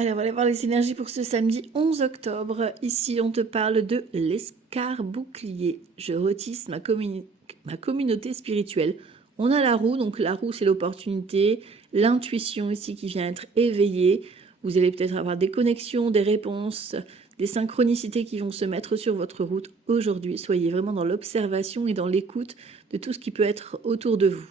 Alors, on va aller voir les énergies pour ce samedi 11 octobre. Ici, on te parle de l'escarbouclier. Je retisse ma communauté spirituelle. On a la roue, donc la roue, c'est l'opportunité, l'intuition ici qui vient être éveillée. Vous allez peut-être avoir des connexions, des réponses, des synchronicités qui vont se mettre sur votre route aujourd'hui. Soyez vraiment dans l'observation et dans l'écoute de tout ce qui peut être autour de vous.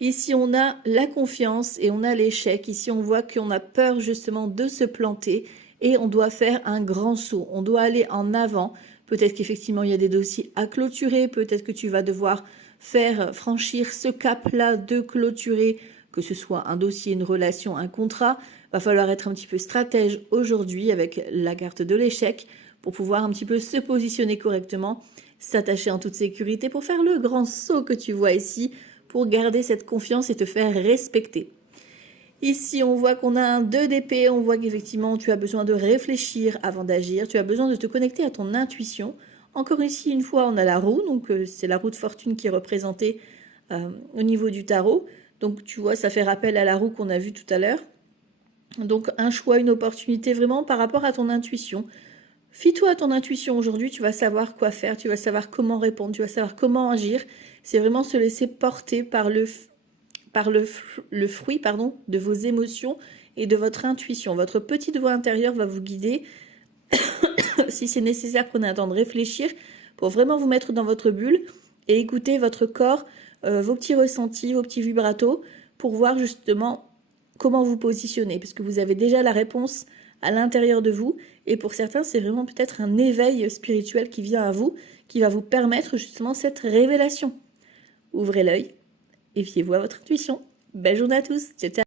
Ici, on a la confiance et on a l'échec. Ici, on voit qu'on a peur justement de se planter et on doit faire un grand saut. On doit aller en avant. Peut-être qu'effectivement, il y a des dossiers à clôturer. Peut-être que tu vas devoir faire franchir ce cap-là de clôturer, que ce soit un dossier, une relation, un contrat. Va falloir être un petit peu stratège aujourd'hui avec la carte de l'échec pour pouvoir un petit peu se positionner correctement, s'attacher en toute sécurité pour faire le grand saut que tu vois ici, pour garder cette confiance et te faire respecter. Ici, on voit qu'on a un 2 d'épée, on voit qu'effectivement, tu as besoin de réfléchir avant d'agir, tu as besoin de te connecter à ton intuition. Encore ici, une fois, on a la roue, donc c'est la roue de fortune qui est représentée au niveau du tarot. Donc, tu vois, ça fait rappel à la roue qu'on a vue tout à l'heure. Donc, un choix, une opportunité vraiment par rapport à ton intuition. Fie-toi à ton intuition aujourd'hui, tu vas savoir quoi faire, tu vas savoir comment répondre, tu vas savoir comment agir. C'est vraiment se laisser porter par le fruit de vos émotions et de votre intuition. Votre petite voix intérieure va vous guider. Si c'est nécessaire, prenez un temps de réfléchir pour vraiment vous mettre dans votre bulle et écouter votre corps, vos petits ressentis, vos petits vibratos pour voir justement comment vous positionner, parce que vous avez déjà la réponse à l'intérieur de vous, et pour certains, c'est vraiment peut-être un éveil spirituel qui vient à vous, qui va vous permettre justement cette révélation. Ouvrez l'œil et fiez-vous à votre intuition. Belle journée à tous, ciao ciao.